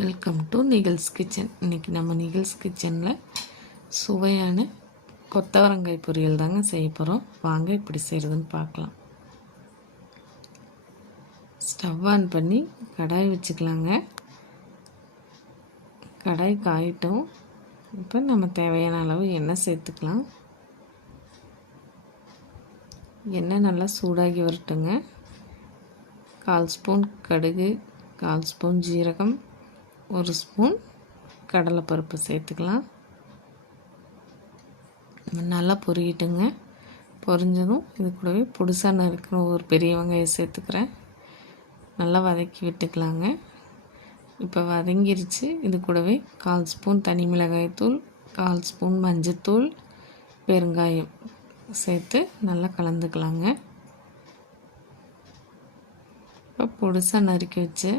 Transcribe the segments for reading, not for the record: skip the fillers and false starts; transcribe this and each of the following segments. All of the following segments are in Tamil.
Welcome to நிகழ்ஸ் kitchen. இன்றைக்கி நம்ம நிகழ்ஸ் கிச்சனில் சுவையான கொத்தவரங்காய் பொரியல் தாங்க செய்ய போகிறோம். வாங்க இப்படி செய்கிறதுன்னு பார்க்கலாம். ஸ்டவ் ஆன் பண்ணி கடாய் வச்சுக்கலாங்க. கடாய் காயிட்டும். இப்போ நம்ம தேவையான அளவு எண்ணெய் சேர்த்துக்கலாம். எண்ணெய் நல்லா சூடாகி வரட்டுங்க. 1/4 ஸ்பூன் கடுகு, 1/4 ஸ்பூன் ஜீரகம், 1 ஸ்பூன் கடலைப்பருப்பு சேர்த்துக்கலாம். நல்லா பொரியட்டுங்க. பொரிஞ்சதும் இது கூடவே பொடிசாக நறுக்கிற ஒரு பெரிய வெங்காயம் சேர்த்துக்கிறேன். நல்லா வதக்கி விட்டுக்கலாங்க. இப்போ வதங்கிருச்சு. இது கூடவே 1/4 ஸ்பூன் தனி மிளகாய் தூள், 1/4 ஸ்பூன் மஞ்சத்தூள், பெருங்காயம் சேர்த்து நல்லா கலந்துக்கலாங்க. இப்போ பொடிசாக நறுக்கி வச்சு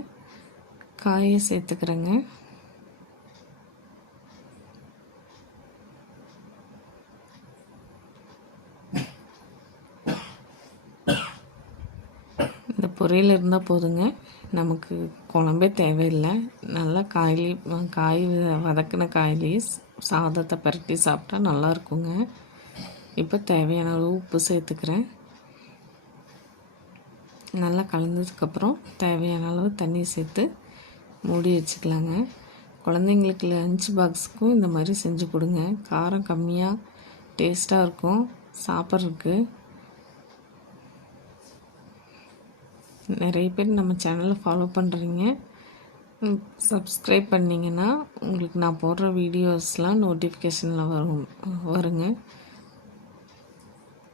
காயை சேர்த்துக்கிறேங்க. இந்த பொரியல் இருந்தால் போதுங்க, நமக்கு குழம்பே தேவையில்லை. நல்லா காய் வதக்கின காயிலேயே சாதத்தை பரட்டி சாப்பிட்டா நல்லா இருக்குங்க. இப்போ தேவையான அளவு உப்பு சேர்த்துக்கிறேன். நல்லா கலந்ததுக்கப்புறம் தேவையான அளவு தண்ணி சேர்த்து மூடி வச்சுக்கலாங்க. குழந்தைங்களுக்கு லஞ்ச் பாக்ஸுக்கும் இந்த மாதிரி செஞ்சு கொடுங்க. காரம் கம்மியாக டேஸ்ட்டாக இருக்கும் சாப்பிட்றதுக்கு. நிறைய பேர் நம்ம சேனலை ஃபாலோ பண்ணுறீங்க. சப்ஸ்கிரைப் பண்ணிங்கன்னா உங்களுக்கு நான் போடுற வீடியோஸ்லாம் நோட்டிஃபிகேஷனில் வருங்க.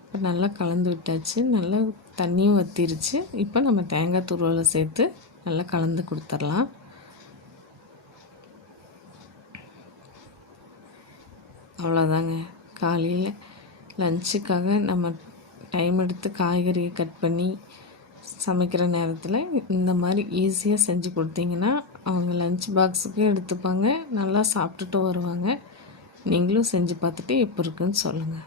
இப்போ நல்லா கலந்து விட்டாச்சு. நல்லா தண்ணியும் வற்றிருச்சு. இப்போ நம்ம தேங்காய் துருவலை சேர்த்து நல்லா கலந்து கொடுத்துடலாம். அவ்வளோதாங்க. காலையில் லஞ்சுக்காக நம்ம டைம் எடுத்து காய்கறியை கட் பண்ணி சமைக்கிற நேரத்தில் இந்த மாதிரி ஈஸியாக செஞ்சு கொடுத்தீங்கன்னா அவங்க லஞ்ச் பாக்ஸுக்கும் எடுத்துப்பாங்க, நல்லா சாப்பிட்டுட்டு வருவாங்க. நீங்களும் செஞ்சு பார்த்துட்டு எப்போ இருக்குன்னு சொல்லுங்கள்.